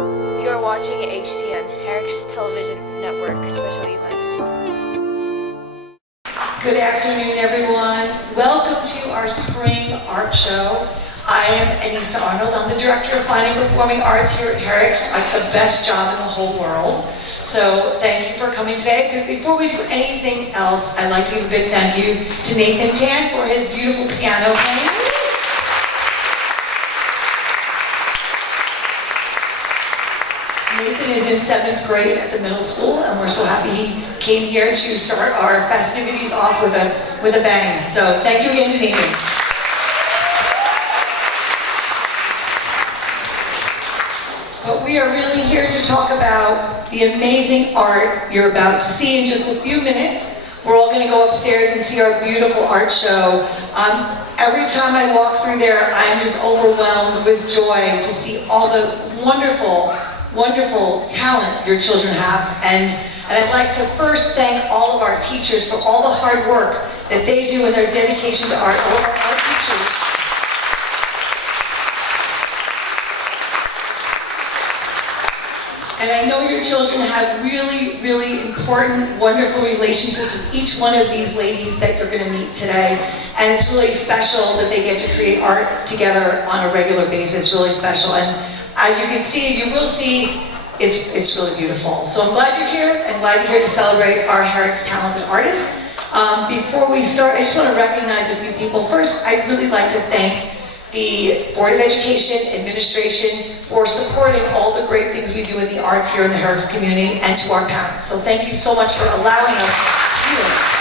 You are watching HTN, Herricks Television Network, Special Events. Good afternoon, everyone. Welcome to our spring art show. I am Anissa Arnold. I'm the Director of Fine and Performing Arts here at Herricks. I have the best job in the whole world. So thank you for coming today. But before we do anything else, I'd like to give a big thank you to Nathan Tan for his beautiful piano playing. Nathan is in 7th grade at the middle school, and we're so happy he came here to start our festivities off with a bang. So thank you again to Nathan. But we are really here to talk about the amazing art you're about to see in just a few minutes. We're all going to go upstairs and see our beautiful art show. Every time I walk through there, I am just overwhelmed with joy to see all the wonderful talent your children have. And I'd like to first thank all of our teachers for all the hard work that they do in their dedication to art. All of our art teachers. And I know your children have really important, wonderful relationships with each one of these ladies that you're going to meet today. And it's really special that they get to create art together on a regular basis. It's really special. And as you can see, you will see, it's really beautiful. So I'm glad you're here, and glad you're here to celebrate our Herricks talented artists. Before we start, I just want to recognize a few people. First, I'd really like to thank the Board of Education, administration, for supporting all the great things we do in the arts here in the Herricks community, and to our parents. So thank you so much for allowing us to do this.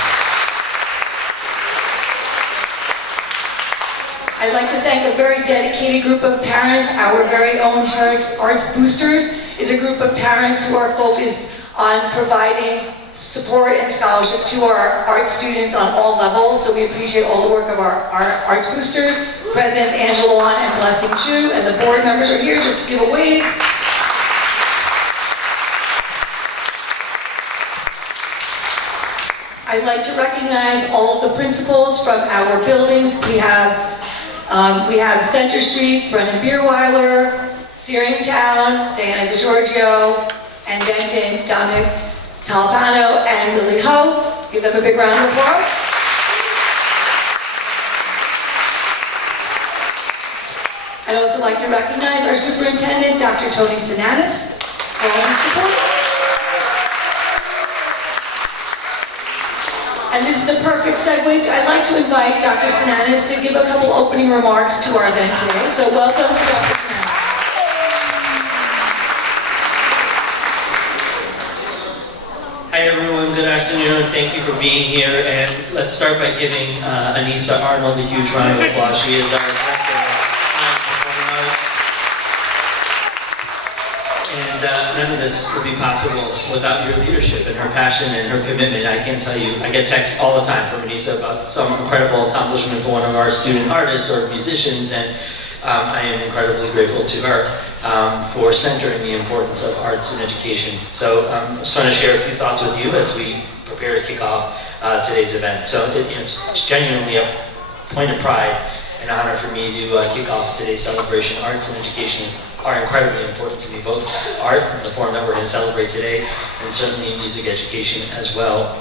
I'd like to thank a very dedicated group of parents. Our very own Herricks Arts Boosters is a group of parents who are focused on providing support and scholarship to our art students on all levels. So we appreciate all the work of our Arts Boosters. Presidents Angela Wan and Blessing Chu, and the board members are here. Just give a wave. I'd like to recognize all of the principals from our buildings. We have Center Street, Brennan Bierweiler, Searingtown, Diana DiGiorgio, and Denton, Dominic Talpano, and Lily Ho. Give them a big round of applause. I'd also like to recognize our superintendent, Dr. Tony Sinanis, for all his support. And this is the perfect segue I'd like to invite Dr. Sinanis to give a couple opening remarks to our event today. So welcome, Dr. Sinanis. Hi everyone, good afternoon. Thank you for being here. And let's start by giving Anissa Arnold a huge round of applause. She is our director of performing arts. And none of this would be possible without your leadership and her passion and her commitment. I can't tell you, I get texts all the time from Anissa about some incredible accomplishment for one of our student artists or musicians, and I am incredibly grateful to her for centering the importance of arts and education. So I just want to share a few thoughts with you as we prepare to kick off today's event. So it's genuinely a point of pride and honor for me to kick off today's celebration. Arts and education are incredibly important to me, both art, the form that we're going to celebrate today, and certainly music education as well.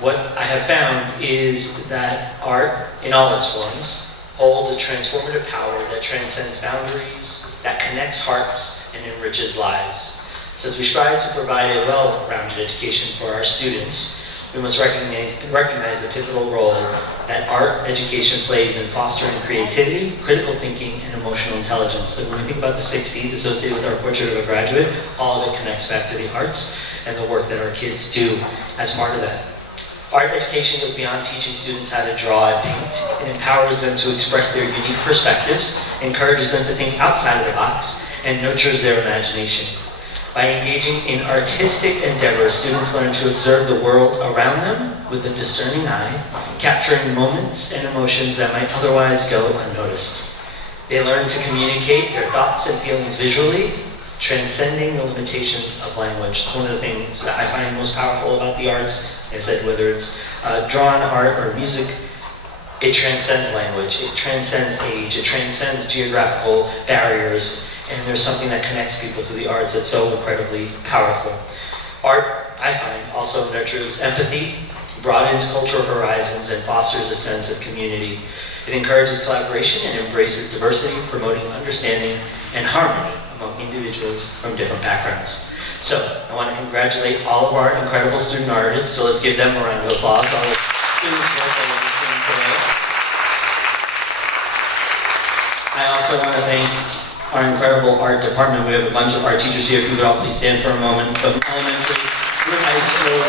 What I have found is that art, in all its forms, holds a transformative power that transcends boundaries, that connects hearts, and enriches lives. So as we strive to provide a well-rounded education for our students, we must recognize the pivotal role that art education plays in fostering creativity, critical thinking, and emotional intelligence. So when we think about the 6 C's associated with our Portrait of a Graduate, all of it connects back to the arts and the work that our kids do as part of that. Art education goes beyond teaching students how to draw and paint. It empowers them to express their unique perspectives, encourages them to think outside of the box, and nurtures their imagination. By engaging in artistic endeavors, students learn to observe the world around them with a discerning eye, capturing moments and emotions that might otherwise go unnoticed. They learn to communicate their thoughts and feelings visually, transcending the limitations of language. It's one of the things that I find most powerful about the arts. Like I said, whether it's drawn art or music, it transcends language, it transcends age, it transcends geographical barriers. and there's something that connects people through the arts that's so incredibly powerful. Art, I find, also nurtures empathy, broadens cultural horizons, and fosters a sense of community. It encourages collaboration and embraces diversity, promoting understanding and harmony among individuals from different backgrounds. So, I want to congratulate all of our incredible student artists, so let's give them a round of applause, all the students work that we're listening today. I also want to thank our incredible art department. We have a bunch of art teachers here. If you would all please stand for a moment. From elementary through high school.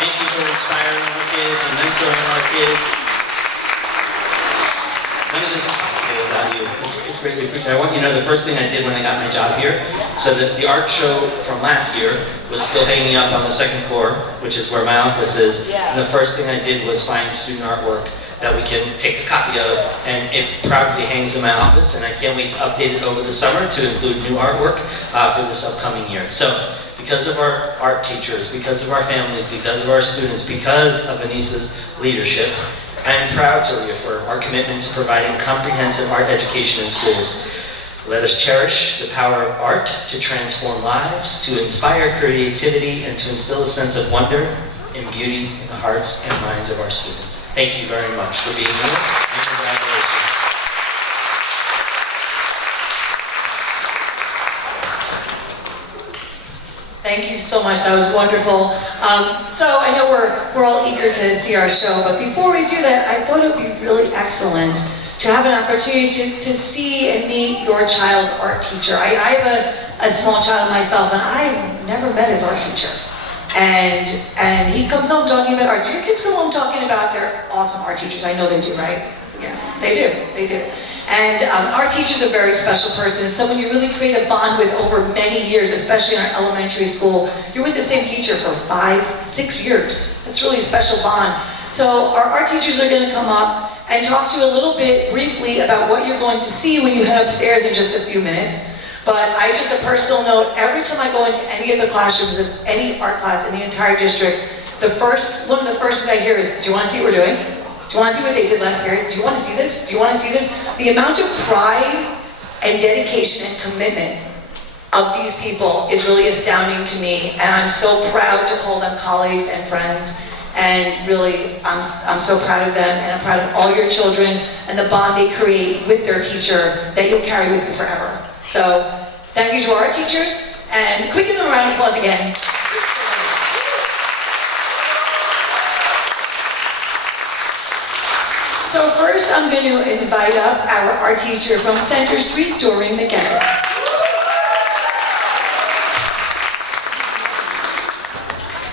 Thank you for inspiring our kids and mentoring our kids. None of this is possible without you. It's greatly appreciated. I want you to know the first thing I did when I got my job here, so that the art show from last year was still hanging up on the second floor, which is where my office is. And the first thing I did was find student artwork that we can take a copy of, and it proudly hangs in my office, and I can't wait to update it over the summer to include new artwork for this upcoming year. So, because of our art teachers, because of our families, because of our students, because of Anissa's leadership, I am proud to reaffirm our commitment to providing comprehensive art education in schools. Let us cherish the power of art to transform lives, to inspire creativity, and to instill a sense of wonder and beauty in the hearts and minds of our students. Thank you very much for being here, and congratulations. Thank you so much, that was wonderful. So I know we're all eager to see our show, but before we do that, I thought it would be really excellent to have an opportunity to see and meet your child's art teacher. I have a small child myself, and I've never met his art teacher. And he comes home talking about art. Do your kids come home talking about their awesome art teachers? I know they do, right? Yes, they do, they do. And our teacher's a very special person, someone you really create a bond with over many years, especially in our elementary school. You're with the same teacher for 5, 6 years. That's really a special bond. So our art teachers are going to come up and talk to you a little bit briefly about what you're going to see when you head upstairs in just a few minutes. But just a personal note, every time I go into any of the classrooms of any art class in the entire district, one of the first things I hear is, do you want to see what we're doing? Do you want to see what they did last period? Do you want to see this? Do you want to see this? The amount of pride and dedication and commitment of these people is really astounding to me, and I'm so proud to call them colleagues and friends. And really, I'm so proud of them, and I'm proud of all your children and the bond they create with their teacher that you'll carry with you forever. So, thank you to our teachers, and quick give them a round of applause again. So first, I'm going to invite up our art teacher from Center Street, Doreen McKenna.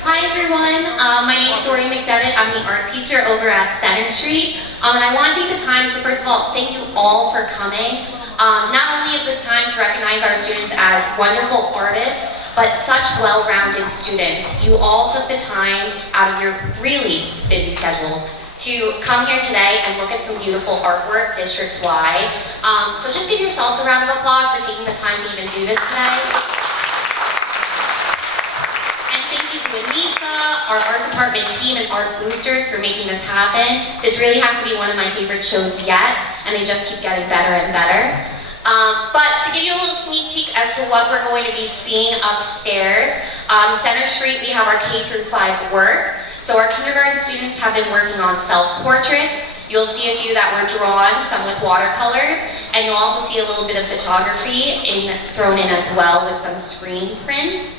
Hi everyone, my name is Doreen McDevitt. I'm the art teacher over at Center Street. And I want to take the time to first of all thank you all for coming. Not only is this time to recognize our students as wonderful artists, but such well-rounded students. You all took the time out of your really busy schedules to come here today and look at some beautiful artwork district-wide. So just give yourselves a round of applause for taking the time to even do this today. And thank you to Anissa, our art department team, and Art Boosters for making this happen. This really has to be one of my favorite shows yet, and they just keep getting better and better. But to give you a little sneak peek as to what we're going to be seeing upstairs, Center Street, we have our K-5 work. So our kindergarten students have been working on self-portraits. You'll see a few that were drawn, some with watercolors, and you'll also see a little bit of photography thrown in as well with some screen prints.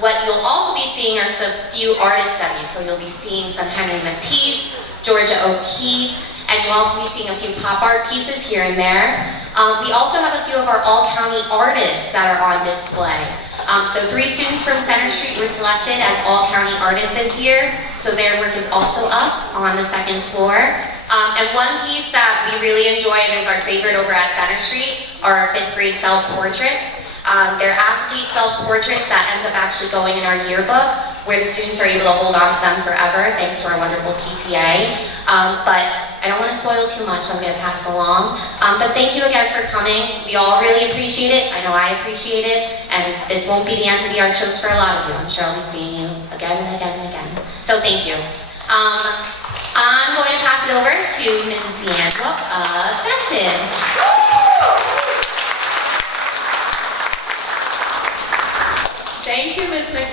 What you'll also be seeing are some few artist studies. So you'll be seeing some Henry Matisse, Georgia O'Keeffe, and you'll also be seeing a few pop art pieces here and there. We also have a few of our all-county artists that are on display. So 3 students from Center Street were selected as all-county artists this year, so their work is also up on the 2nd floor. And one piece that we really enjoy and is our favorite over at Center Street are our 5th grade self-portraits. They're acetate self-portraits that ends up actually going in our yearbook, where the students are able to hold on to them forever, thanks to our wonderful PTA. But I don't want to spoil too much, so I'm going to pass it along. But thank you again for coming. We all really appreciate it. I know I appreciate it. And this won't be the end of the art shows for a lot of you. I'm sure I'll be seeing you again and again and again. So thank you. I'm going to pass it over to Mrs. D'Angelo of Denton.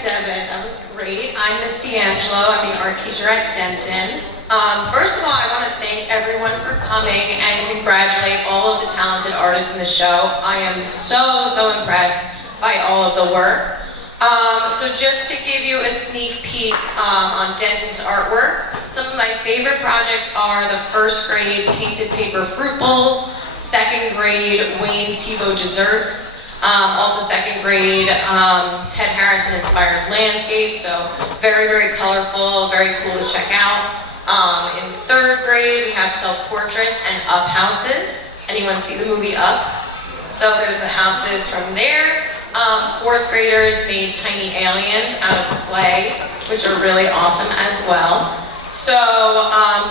Devin. That was great. I'm Miss D'Angelo. I'm the art teacher at Denton. First of all, I want to thank everyone for coming and congratulate all of the talented artists in the show. I am so impressed by all of the work. So just to give you a sneak peek on Denton's artwork, some of my favorite projects are the first grade painted paper fruit bowls, second grade Wayne Tebow desserts, also second grade Ted Harrison inspired landscapes, so very colorful, very cool to check out. In third grade we have self-portraits and up houses. Anyone see the movie Up? So there's the houses from there. Fourth graders made tiny aliens out of clay, which are really awesome as well. So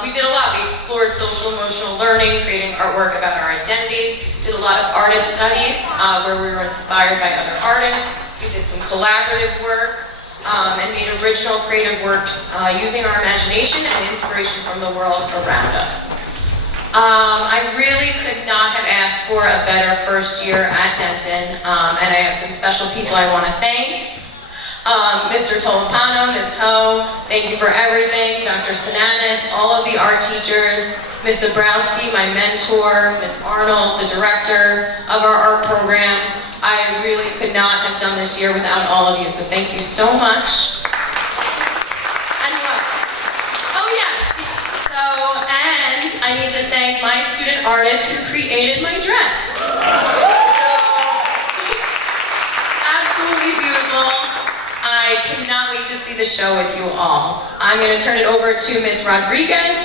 we did a lot. We explored social emotional learning, creating artwork about our identities, did a lot of artist studies where we were inspired by other artists. We did some collaborative work and made original creative works using our imagination and inspiration from the world around us. I really could not have asked for a better first year at Denton, and I have some special people I want to thank. Mr. Tolopano, Ms. Ho, thank you for everything. Dr. Sinanis, all of the art teachers, Ms. Zabrowski, my mentor, Ms. Arnold, the director of our art program. I really could not have done this year without all of you, so thank you so much. And what? Oh yes. And I need to thank my student artist who created my dress. So, absolutely beautiful. I cannot wait to see the show with you all. I'm going to turn it over to Ms. Rodriguez.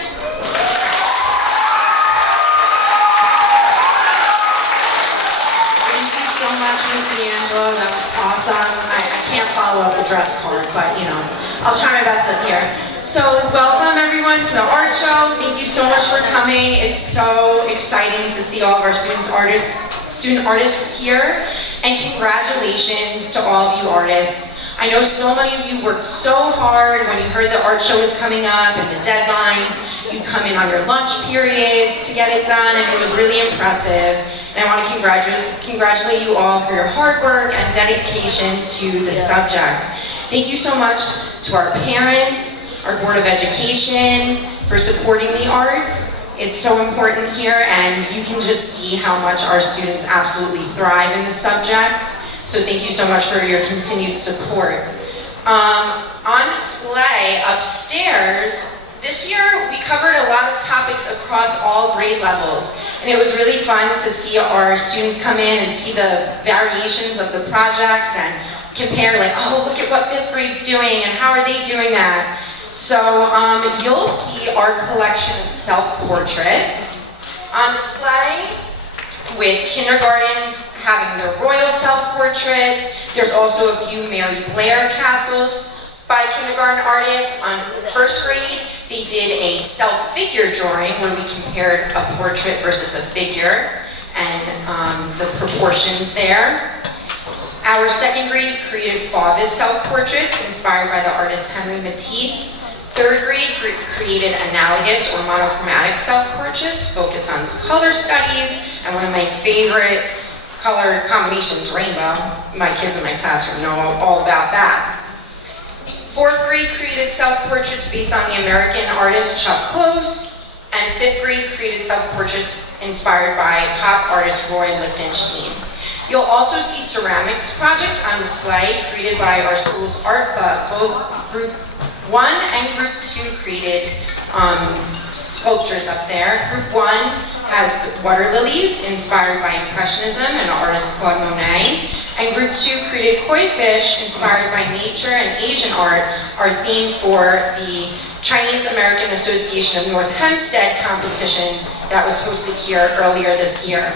Thank you so much, Ms. D'Angelo. That was awesome. I can't follow up the dress part, but you know, I'll try my best up here. So welcome everyone to the art show. Thank you so much for coming. It's so exciting to see all of our student artists here. And congratulations to all of you artists. I know so many of you worked so hard when you heard the art show was coming up and the deadlines. You come in on your lunch periods to get it done, and it was really impressive. And I want to congratulate you all for your hard work and dedication to the subject. Thank you so much to our parents, our Board of Education, for supporting the arts. It's so important here, and you can just see how much our students absolutely thrive in the subject. So thank you so much for your continued support. On display upstairs, this year we covered a lot of topics across all grade levels, and it was really fun to see our students come in and see the variations of the projects and compare, like, oh, look at what 5th grade's doing and how are they doing that. So you'll see our collection of self-portraits on display, with kindergartens having their royal self-portraits. There's also a few Mary Blair castles by kindergarten artists. On 1st grade, they did a self-figure drawing where we compared a portrait versus a figure and the proportions there. Our 2nd grade created Fauve's self-portraits inspired by the artist Henry Matisse. 3rd grade created analogous or monochromatic self-portraits focused on color studies, and one of my favorite color combinations, rainbow. My kids in my classroom know all about that. 4th grade created self-portraits based on the American artist Chuck Close, and 5th grade created self-portraits inspired by pop artist Roy Lichtenstein. You'll also see ceramics projects on display created by our school's art club. Both Group 1 and Group 2 created sculptures up there. Group 1 has the water lilies inspired by Impressionism and artist Claude Monet. And Group 2 created koi fish inspired by nature and Asian art, our theme for the Chinese American Association of North Hempstead competition that was hosted here earlier this year.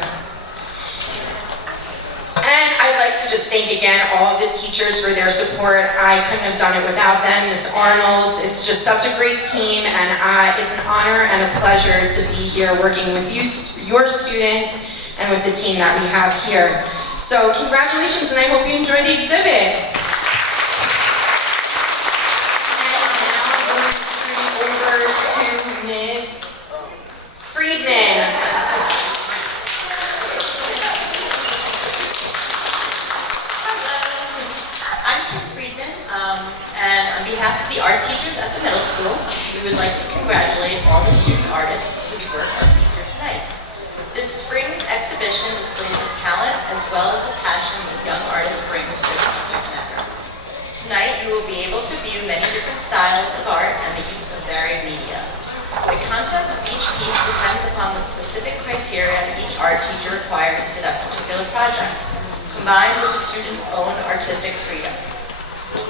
And I'd like to just thank again all of the teachers for their support. I couldn't have done it without them. Ms. Arnold, it's just such a great team, and it's an honor and a pleasure to be here working with you, your students, and with the team that we have here. So congratulations, and I hope you enjoy the exhibit. And now I'm going to turn it over to Ms. Friedman. we would like to congratulate all the student artists whose work are featured tonight. This spring's exhibition displays the talent as well as the passion these young artists bring to their subject matter. Tonight, you will be able to view many different styles of art and the use of varied media. The content of each piece depends upon the specific criteria each art teacher required for that particular project, combined with the student's own artistic freedom.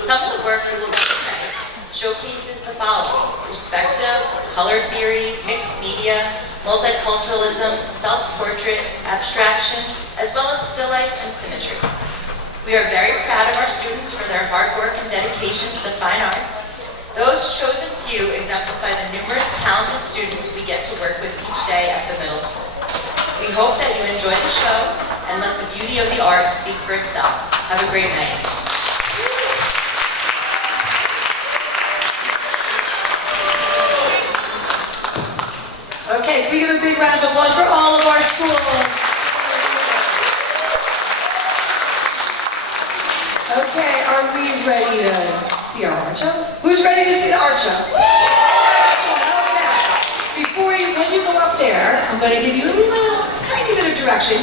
Some of the work you will do tonight showcases the following: perspective, color theory, mixed media, multiculturalism, self-portrait, abstraction, as well as still life and symmetry. We are very proud of our students for their hard work and dedication to the fine arts. Those chosen few exemplify the numerous talented students we get to work with each day at the middle school. We hope that you enjoy the show and let the beauty of the art speak for itself. Have a great night. Okay, can we give a big round of applause for all of our schools? Okay, are we ready to see our art show? Who's ready to see the art show? Okay. When you go up there, I'm going to give you a tiny bit of direction.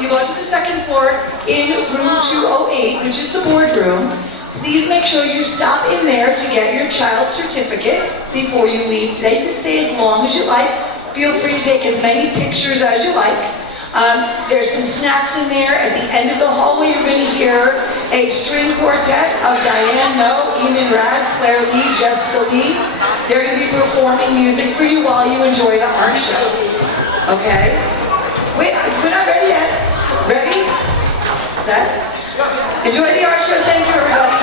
You go up to the second floor in room 208, which is the boardroom. Please make sure you stop in there to get your child's certificate before you leave today. You can stay as long as you like. Feel free to take as many pictures as you like. There's some snacks in there. At the end of the hallway, you're going to hear a string quartet of Diane No, Eamon Rad, Claire Lee, Jessica Lee. They're going to be performing music for you while you enjoy the art show. Okay? Wait, we're not ready yet. Ready? Set? Enjoy the art show. Thank you, everybody.